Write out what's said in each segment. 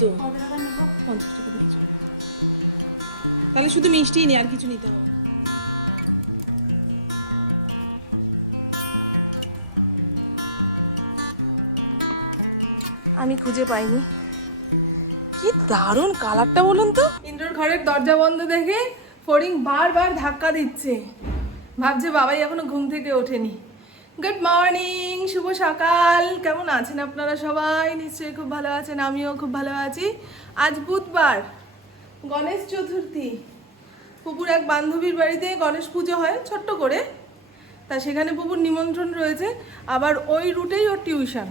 তো পঞ্চাশ টাকা তাহলে শুধু মিষ্টিই নেই আর কিছু নিতে হবে। আমি খুঁজে পাইনি। কি দারুণ কালারটা বলুন তো। ইন্দ্রর ঘরের দরজা বন্ধ দেখে ফড়িং বারবার ধাক্কা দিচ্ছে। ভাবছে বাবাই এখনও ঘুম থেকে ওঠেনি। গুড মর্নিং শুভ সকাল। কেমন আছেন আপনারা সবাই? নিশ্চয়ই খুব ভালো আছেন, আমিও খুব ভালো আছি। আজ বুধবার, গণেশ চতুর্থী। পুপুর এক বান্ধবীর বাড়িতে গণেশ পুজো হয়, ছোট্ট করে। তা সেখানে পুপুর নিমন্ত্রণ রয়েছে, আবার ওই রুটেই ওর টিউশন।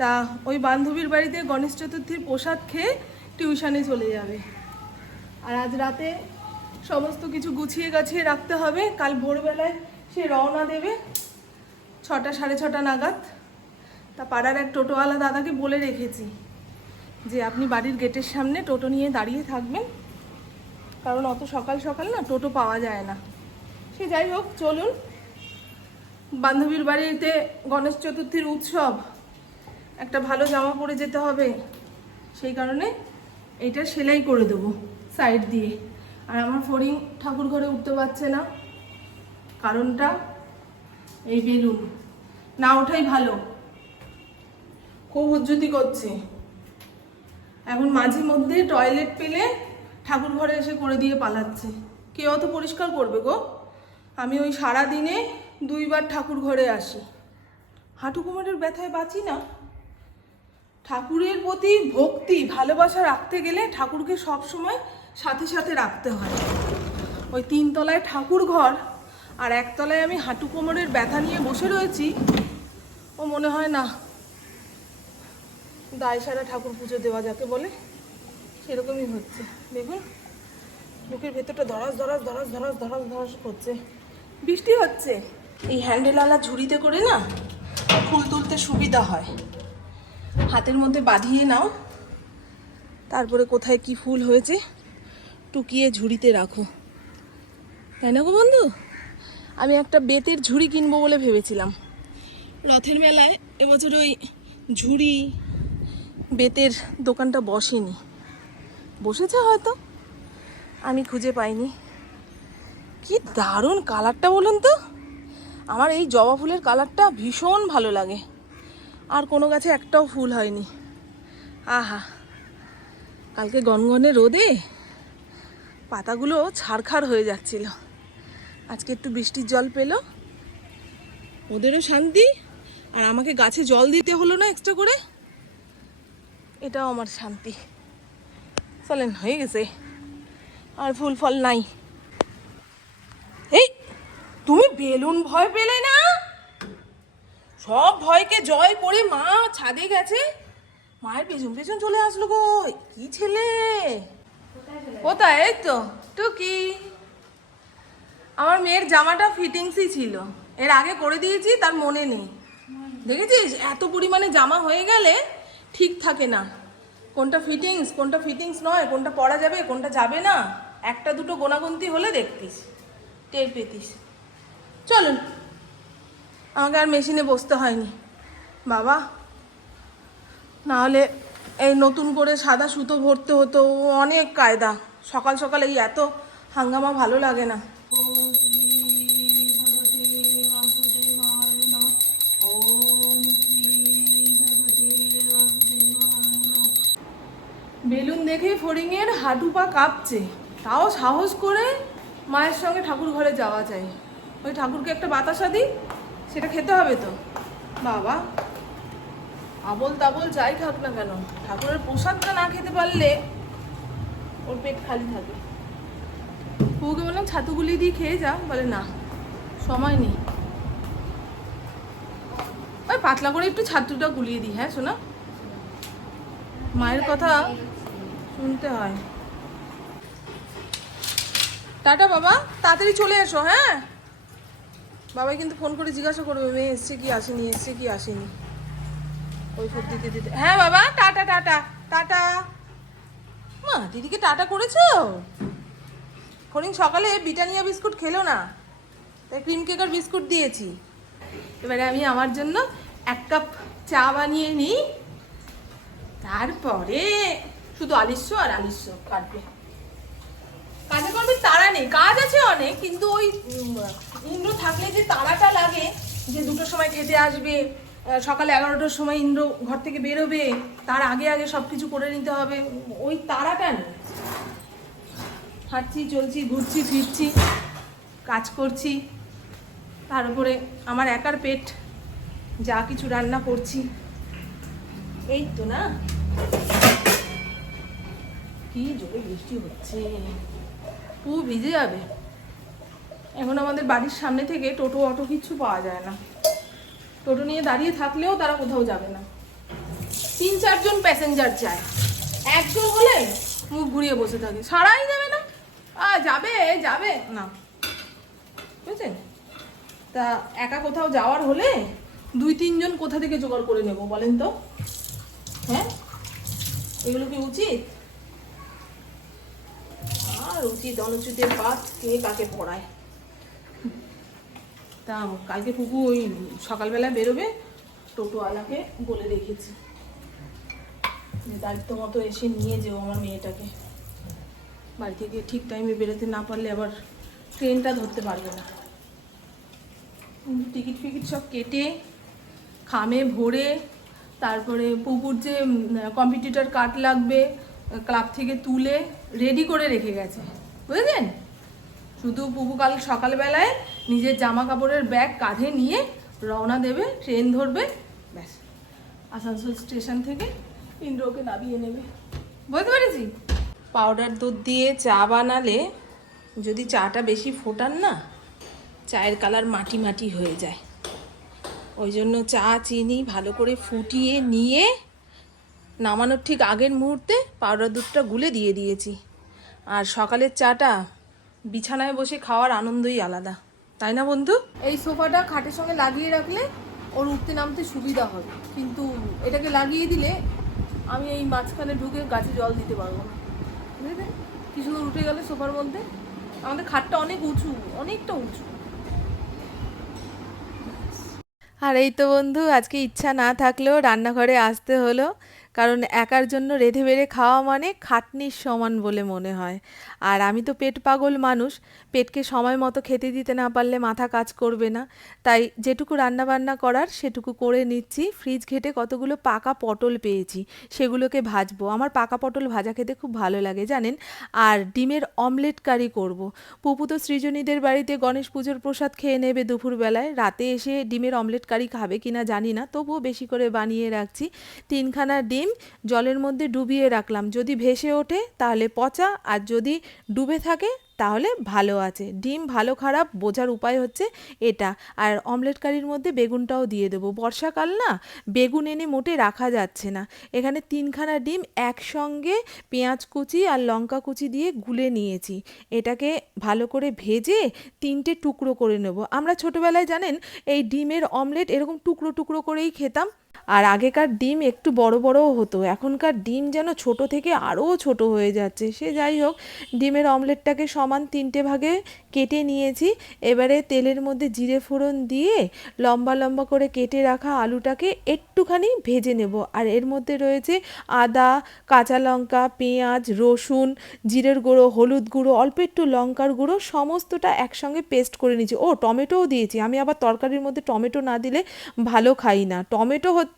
তা ওই বান্ধবীর বাড়িতে গণেশ চতুর্থীর প্রসাদ খেয়ে টিউশনে চলে যাবে। আর আজ রাতে সমস্ত কিছু গুছিয়ে গাছিয়ে রাখতে হবে। কাল ভোরবেলায় সে রওনা দেবে। ছটা, সাড়ে ছটা নাগাদ। তা পাড়ার এক টোটোওয়ালা দাদাকে বলে রেখেছি যে, আপনি বাড়ির গেটের সামনে টোটো নিয়ে দাঁড়িয়ে থাকবেন। কারণ অত সকাল সকাল না টোটো পাওয়া যায় না। সে যাই হোক, চলুন। বান্ধবীর বাড়িতে গণেশ চতুর্থীর উৎসব, একটা ভালো জামা পরে যেতে হবে। সেই কারণে এইটা সেলাই করে দেবো সাইড দিয়ে। আর আমার ফড়িং ঠাকুর ঘরে উঠতে পারছে না। কারণটা এই বেলুন। না ওঠাই ভালো। খুব উজ্জুতি করছে। এখন মাঝে মধ্যে টয়লেট পেলে ঠাকুর ঘরে এসে করে দিয়ে পালাচ্ছে। কে অত পরিষ্কার করবে গো। আমি ওই সারা দিনে দুইবার ঠাকুর ঘরে আসি। হাঁটু কোমরের ব্যথায় বাঁচি না। ঠাকুরের প্রতি ভক্তি, ভালোবাসা রাখতে গেলে ঠাকুরকে সব সময় সাথে সাথে রাখতে হয়। ওই তিনতলায় ঠাকুর ঘর আর একতলায় আমি হাঁটু কোমরের ব্যথা নিয়ে বসে রয়েছি। ও মনে হয় না, দায় সারা ঠাকুর পুজো দেওয়া যাকে বলে, সেরকমই হচ্ছে। দেখুন, বুকের ভেতরটা ধরাস ধরাস ধরাস ধরাস ধরাস ধরাস করছে। বৃষ্টি হচ্ছে। এই হ্যান্ডেলওয়ালা ঝুড়িতে করে না ফুল তুলতে সুবিধা হয়। হাতের মধ্যে বাঁধিয়ে নাও। তারপরে কোথায় কি ফুল হয়েছে টুকিয়ে ঝুড়িতে রাখো। তাই না গো বন্ধু? আমি একটা বেতের ঝুড়ি কিনবো বলে ভেবেছিলাম। রথের মেলায় এবছর ওই ঝুড়ি বেতের দোকানটা বসেনি। বসেছে হয়তো। আমি খুঁজে পাইনি। কি দারুণ কালারটা বলুন তো। আমার এই জবা ফুলের কালারটা ভীষণ ভালো লাগে। আর কোনো গাছে একটাও ফুল হয়নি। আহা কালকে গনগনে রোদে পাতাগুলো ছাড়খাড় হয়ে যাচ্ছিল। আজকে একটু বৃষ্টির জল পেল। ওদেরও শান্তি। আর আমাকে গাছে জল দিতে হলো না এক্সট্রা করে? এটাও আমার শান্তি। চলেন হয়ে গেছে। আর ফুল ফল নাই। এই তুমি বেলুন ভয় পেলে না? সব ভয়কে জয় করে মা ছাদে গেছে। মায়ের পেছন পেছন চলে আসলো গো কি ছেলে? কোথায়? এই তো টুকি। আমার মেয়ের জামাটা ফিটিংসই ছিল। এর আগে করে দিয়েছি, তার মনে নেই। দেখেছিস? এত পরিমাণে জামা হয়ে গেলে ঠিক থাকে না। কোনটা ফিটিংস কোনটা ফিটিংস নয়, কোনটা পরা যাবে, কোনটা যাবে না। একটা দুটো গোনাগুন্তি হলে দেখতিস, টের পেতিস। চলুন, আমাকে আর মেশিনে বসতে হয়নি। বাবা, নাহলে এই নতুন করে সাদা সুতো ভরতে হতো অনেক কায়দা। সকাল সকাল এই এত হাঙ্গামা ভালো লাগে না। বেলুন দেখে ফড়িংয়ের হাঁটু পা কাঁপছে। তাও সাহস করে মায়ের সঙ্গে ঠাকুর ঘরে যাওয়া যায়। ওই ঠাকুরকে একটা বাতাসা দিই, সেটা খেতে হবে তো। বাবা, আবল তাবল যাই খাক না কেন, ঠাকুরের প্রসাদটা না খেতে পারলে ওর পেট খালি থাকে। বউকে বললাম ছাতু ছাতুগুলি দিয়ে খেয়ে যা। বলে, না, সময় নেই। ওই পাতলা করে একটু ছাতুটা গুলিয়ে দিই হ্যাঁ শোনা মায়ের কথা শুনতে হয়। টাটা বাবা, তাড়াতাড়ি চলে এসো হ্যাঁ? বাবাই কিন্তু ফোন করে জিজ্ঞাসা করবে, মেয়ে এসছে কি, আসেনি, এসছে কি, আসেনি? ওই ফোন দিতে দিতে হ্যাঁ বাবা, টাটা টাটা টাটা। মা, দিদিকে টাটা করেছ? ফরিং সকালে বিটানিয়া বিস্কুট খেলো না। তাই ক্রিম কেক আর বিস্কুট দিয়েছি। এবারে আমি আমার জন্য এক কাপ চা বানিয়ে নিই। তারপরে শুধু আলিস্য আর আলিস্য কাটবে। কাজে করবে তারা নেই। কাজ আছে অনেক, কিন্তু ওই ইন্দ্র থাকলে যে তারাটা লাগে, যে দুটোর সময় খেতে আসবে সকালে এগারোটার সময় ইন্দ্র ঘর থেকে বেরোবে, তার আগে আগে সব কিছু করে নিতে হবে, ওই তারাটা নেই। হাঁটছি, চলছি, ঘুরছি, ফিরছি, কাজ করছি। তার উপরে আমার একার পেট, যা কিছু রান্না করছি। এই তো না? কি জোরে বৃষ্টি হচ্ছে। পুরো ভিজে যাবে। এখন আমাদের বাড়ির সামনে থেকে টোটো, অটো কিছু পাওয়া যায় না। টোটো নিয়ে দাঁড়িয়ে থাকলেও তারা কোথাও যাবে না। তিন, চারজন প্যাসেঞ্জার চায়। একজন হলে মুখ ঘুরিয়ে বসে থাকে। সারাই যাবে যাবে যাবে। না। বুঝছেন? তা একা কোথাও যাওয়ার হলে দুই তিনজন কোথা থেকে জোগাড় করে নেব বলেন তো? হ্যাঁ? এগুলো কি উচিত? আর উচিত অনুচিতের পাত কে কাকে পড়ায়? তা কালকে পুকু ওই সকালবেলা বেরোবে, টোটোওয়ালাকে বলে রেখেছি। দায়িত্ব মতো এসে নিয়ে যেও আমার মেয়েটাকে। বাড়ি থেকে ঠিক টাইমে বেরোতে না পারলে আবার ট্রেনটা ধরতে পারবে না। টিকিট ফিকিট সব কেটে, খামে ভরে, তারপরে পুকুর যে কম্পিটিটার কাট লাগবে ক্লাব থেকে তুলে রেডি করে রেখে গেছে। বুঝলেন শুধু পুকু কাল সকালবেলায় নিজের জামা কাপড়ের ব্যাগ কাঁধে নিয়ে রওনা দেবে ট্রেন ধরবে, ব্যাস। আসানসোল স্টেশন থেকে ইন্দ্রকে নামিয়ে নেবে। বুঝতে পেরেছি? পাউডার দুধ দিয়ে চা বানালে যদি চাটা বেশি ফোটান না, চায়ের কালার মাটি মাটি হয়ে যায়। ওই জন্য চা, চিনি ভালো করে ফুটিয়ে নিয়ে নামানোর ঠিক আগের মুহূর্তে পাউডার দুধটা গুলে দিয়ে দিয়েছি। আর সকালের চাটা বিছানায় বসে খাওয়ার আনন্দই আলাদা। তাই না বন্ধু? এই সোফাটা খাটের সঙ্গে লাগিয়ে রাখলে ওর উঠতে নামতে সুবিধা হবে কিন্তু এটাকে লাগিয়ে দিলে আমি এই মাঝখানে ঢুকে গাছে জল দিতে পারব না। বুঝলেন কি সুন্দর উঠে গেলে সোফার মধ্যে। আমাদের খাটটা অনেক উঁচু, অনেকটা উঁচু। আর এই তো বন্ধু, আজকে ইচ্ছা না থাকলেও রান্নাঘরে আসতে হলো। কারণ একার জন্য রেঁধে বেড়ে খাওয়া মানে খাটনির সমান বলে মনে হয়। আর আমি তো পেট পাগল মানুষ, পেটকে সময় মতো খেতে দিতে না পারলে মাথা কাজ করবে না। তাই যেটুকু রান্নাবান্না করার সেটুকু করে নিচ্ছি। ফ্রিজ ঘেটে কতগুলো পাকা পটল পেয়েছি, সেগুলোকে ভাজবো। আমার পাকা পটল ভাজা খেতে খুব ভালো লাগে, জানেন? আর ডিমের অমলেট কারি করব। পুপু তো সৃজনীদের বাড়িতে গণেশ পুজোর প্রসাদ খেয়ে নেবে দুপুরবেলায়। রাতে এসে ডিমের অমলেট কারি খাবে কিনা জানি না, তবুও বেশি করে বানিয়ে রাখছি। তিনখানা ডিম জলের মধ্যে ডুবিয়ে রাখলাম। যদি ভেসে ওঠে, তাহলে পচা, আর যদি ডুবে থাকে, তাহলে ভালো আছে। ডিম ভালো খারাপ, বোঝার উপায় হচ্ছে এটা। আর অমলেট কারির মধ্যে বেগুনটাও দিয়ে দেবো। বর্ষাকাল না, বেগুন এনে মোটে রাখা যাচ্ছে না। এখানে তিনখানা ডিম একসঙ্গে পেঁয়াজ কুচি আর লঙ্কা কুচি দিয়ে গুলে নিয়েছি। এটাকে ভালো করে ভেজে তিনটে টুকরো করে নেব। আমরা ছোটোবেলায় জানেন, এই ডিমের অমলেট এরকম টুকরো টুকরো করেই খেতাম। আর আগেকার ডিম একটু বড় বড়ও হতো। এখনকার ডিম যেন ছোট থেকে আরও ছোট হয়ে যাচ্ছে। সে যাই হোক, ডিমের অমলেটটাকে সমান তিনটে ভাগে কেটে নিয়েছি। এবারে তেলের মধ্যে জিরে ফোড়ন দিয়ে লম্বা লম্বা করে কেটে রাখা আলুটাকে একটুখানি ভেজে নেব। আর এর মধ্যে রয়েছে আদা, কাঁচা লঙ্কা, পেঁয়াজ, রসুন, জিরের গুঁড়ো, হলুদ গুঁড়ো, অল্প একটু লঙ্কার গুঁড়ো, সমস্তটা একসঙ্গে পেস্ট করে নিয়েছি। ও, টমেটোও দিয়েছি। আমি আবার তরকারির মধ্যে টমেটো না দিলে ভালো খাই না। টমেটো হচ্ছে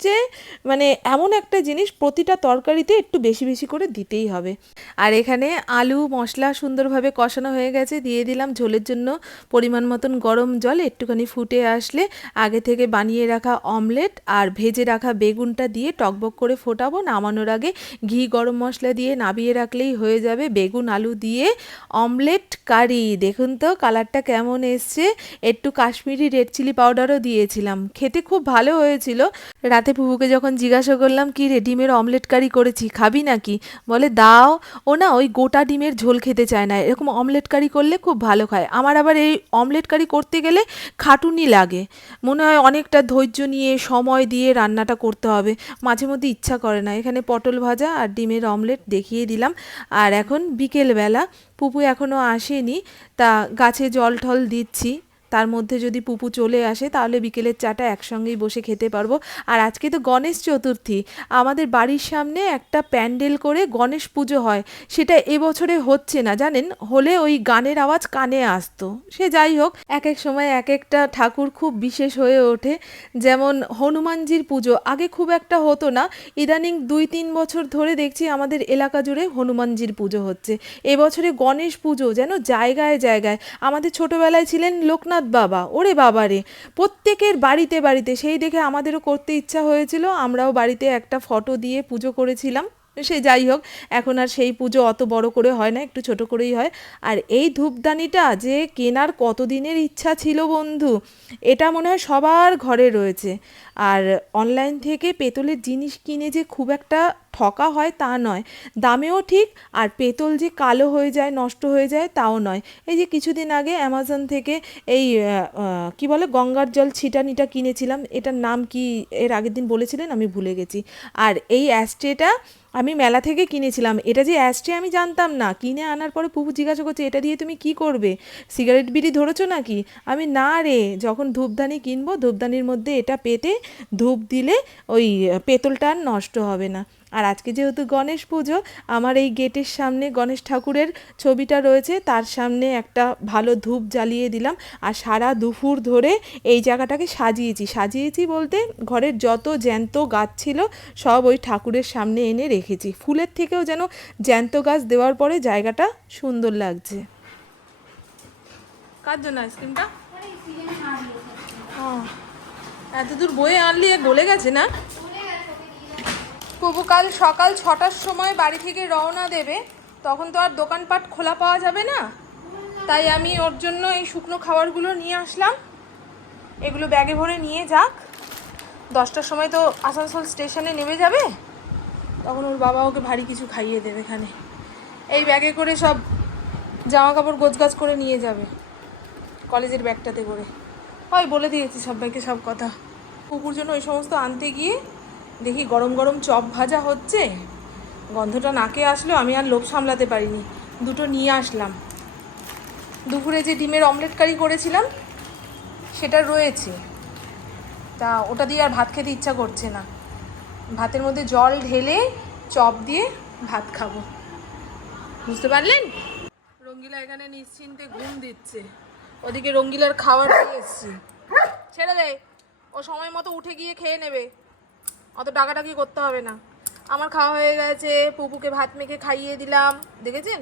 মানে এমন একটা জিনিস প্রতিটা তরকারিতে একটু বেশি বেশি করে দিতেই হবে। আর এখানে আলু, মশলা সুন্দরভাবে কষানো হয়ে গেছে, দিয়ে দিলাম ঝোলের জন্য পরিমাণ মতন গরম জল, একটুখানি ফুটে আসলে আগে থেকে বানিয়ে রাখা অমলেট আর ভেজে রাখা বেগুনটা দিয়ে টকবক করে ফোটাবো। নামানোর আগে ঘি, গরম মশলা দিয়ে নাবিয়ে রাখলেই হয়ে যাবে বেগুন, আলু দিয়ে অমলেট কারি। দেখুন তো কালারটা কেমন এসছে। একটু কাশ্মীরি রেড চিলি পাউডারও দিয়েছিলাম। খেতে খুব ভালো হয়েছিল। রাতে পুপুকে যখন জিজ্ঞাসা করলাম, কি রে, ডিমের অমলেট কারি করেছি, খাবি নাকি? বলে, দাও। ও না, ওই গোটা ডিমের ঝোল খেতে চায় না। এরকম অমলেট কারি করলে খুব ভালো খায়। আমার আবার এই অমলেট কারি করতে গেলে খাটুনি লাগে। মনে হয় অনেকটা ধৈর্য নিয়ে, সময় দিয়ে রান্নাটা করতে হবে। মাঝে মধ্যে ইচ্ছা করে না। এখানে পটল ভাজা আর ডিমের অমলেট দেখিয়ে দিলাম। আর এখন বিকেলবেলা পুপু এখনও আসেনি, তা গাছে জল টল দিচ্ছি। তার মধ্যে যদি পুপু চলে আসে, তাহলে বিকেলের চাটা একসঙ্গেই বসে খেতে পারব। আর আজকে তো গণেশ চতুর্থী। আমাদের বাড়ির সামনে একটা প্যান্ডেল করে গণেশ পুজো হয়। সেটা এবছরে হচ্ছে না, জানেন? হলে ওই গানের আওয়াজ কানে আসতো। সে যাই হোক এক এক সময় এক একটা ঠাকুর খুব বিশেষ হয়ে ওঠে। যেমন হনুমানজির পুজো, আগে খুব একটা হতো না। ইদানিং দুই তিন বছর ধরে দেখছি আমাদের এলাকা জুড়ে হনুমানজির পুজো হচ্ছে। এবছরে গণেশ পুজো যেন জায়গায় জায়গায়। আমাদের ছোটবেলায় ছিলেন লোকনাথ বাবা, ওরে বাবা রে প্রত্যেকের বাড়িতে বাড়িতে, সেই দেখে আমাদেরও করতে ইচ্ছা হয়েছিল, আমরাও বাড়িতে একটা ফটো দিয়ে পুজো করেছিলাম, সে যাই হোক, এখন আর সেই পুজো অত বড় করে হয় না, একটু ছোট করেই হয়। আর এই ধূপদানিটা যে কেনার কতদিনের ইচ্ছা ছিল বন্ধু, এটা মনে হয় সবার ঘরে রয়েছে। আর অনলাইন থেকে পেতলের জিনিস কিনে যে খুব একটা ঠকা হয় তা নয়। দামেও ঠিক আর পেতল যে কালো হয়ে যায়, নষ্ট হয়ে যায় তাও নয়। এই যে কিছুদিন আগে অ্যামাজন থেকে এই কি বলে, গঙ্গার জল ছিটানিটা কিনেছিলাম, এটার নাম কি এর আগের দিন বলেছিলেন? আমি ভুলে গেছি। আর এই অ্যাস্ট্রেটা আমি মেলা থেকে কিনেছিলাম। এটা যে অ্যাস্ট্রে আমি জানতাম না। কিনে আনার পরে পুপু জিজ্ঞাসা করছে, এটা দিয়ে তুমি কি করবে? সিগারেট বিড়ি ধরেছো নাকি? আমি, না রে, যখন ধূপদানি কিনবো, ধূপদানির মধ্যে এটা পেতে ধূপ দিলে ওই পেতলটা আর নষ্ট হবে না। আর আজকে যেহেতু গণেশ পুজো আমার এই গেটের সামনে গণেশ ঠাকুরের ছবিটা রয়েছে তার সামনে একটা ভালো ধূপ জ্বালিয়ে দিলাম। আর সারা দুপুর ধরে এই জায়গাটাকে সাজিয়েছি। সাজিয়েছি বলতে ঘরের যত জ্যান্ত গাছ ছিল সব ওই ঠাকুরের সামনে এনে রেখেছি। ফুলের থেকেও যেন জ্যান্ত গাছ দেওয়ার পরে জায়গাটা সুন্দর লাগছে। কার জন্য আইসক্রিমটা? ও। এত দূর বয়ে আনলি এ গলে গেছে না? প্রভু কাল সকাল ছটার সময় বাড়ি থেকে রওনা দেবে, তখন তো আর দোকানপাট খোলা পাওয়া যাবে না। তাই আমি ওর জন্য এই শুকনো খাবারগুলো নিয়ে আসলাম। এগুলো ব্যাগে ভরে নিয়ে যাক। দশটার সময় তো আসানসোল স্টেশনে নেমে যাবে। তখন ওর বাবা ওকে ভারী কিছু খাইয়ে দেবে এখানে। এই ব্যাগে করে সব জামা কাপড় গোছগাছ করে নিয়ে যাবে, কলেজের ব্যাগটাতে করে। হয়, বলে দিয়েছি সবাইকে সব কথা। কুকুর জন্য ওই সমস্ত আনতে গিয়ে দেখি গরম গরম চপ ভাজা হচ্ছে। গন্ধটা নাকে আসলেও আমি আর লোভ সামলাতে পারিনি। দুটো নিয়ে আসলাম। দুপুরে যে ডিমের অমলেট কারি করেছিলাম, সেটা রয়েছে। তা ওটা দিয়ে আর ভাত খেতে ইচ্ছা করছে না। ভাতের মধ্যে জল ঢেলে চপ দিয়ে ভাত খাব। বুঝতে পারলেন? রঙ্গিলা এখানে নিশ্চিন্তে ঘুম দিচ্ছে। ওদিকে রঙ্গিলার খাবার দিয়ে এসছি। ছেড়ে দে। ও সময় মতো উঠে গিয়ে খেয়ে নেবে। অত ডাকাডাকি করতে হবে না। আমার খাওয়া হয়ে গেছে, পুপুকে ভাত মেখে খাইয়ে দিলাম। দেখেছেন?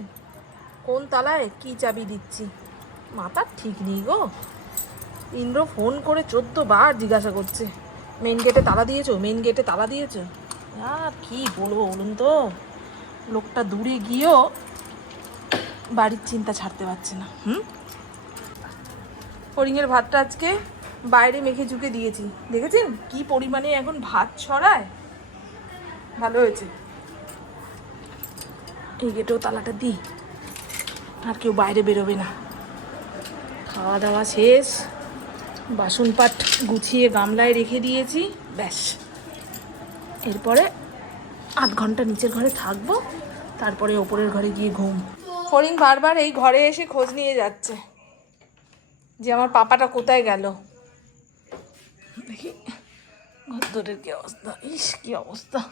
কোন তালায় কি চাবি দিচ্ছি। মাথার ঠিক নেই গো। ইন্দ্র ফোন করে চোদ্দ বার জিজ্ঞাসা করছে। মেন গেটে তালা দিয়েছ? মেন গেটে তালা দিয়েছ? আর কি বলব বলুন তো? লোকটা দূরে গিয়েও বাড়ির চিন্তা ছাড়তে পারছে না। হুম? ফড়িংয়ের ভাতটা আজকে বাইরে মেখে ঝুঁকে দিয়েছি। দেখেছেন? কি পরিমাণে এখন ভাত ছড়ায়? ভালো হয়েছে। এই গেটেও তালাটা দিই। আর কেউ বাইরে বেরোবে না। খাওয়া দাওয়া শেষ। বাসন পাট গুছিয়ে গামলায় রেখে দিয়েছি। ব্যাস। এরপরে আধ ঘণ্টা নিচের ঘরে থাকব। তারপরে ওপরের ঘরে গিয়ে ঘুম। ফরিং বারবার এই ঘরে এসে খোঁজ নিয়ে যাচ্ছে। যে আমার পাপাটা কোথায় গেল? দেখি। ঘর কি অবস্থা? ইস কি অবস্থা?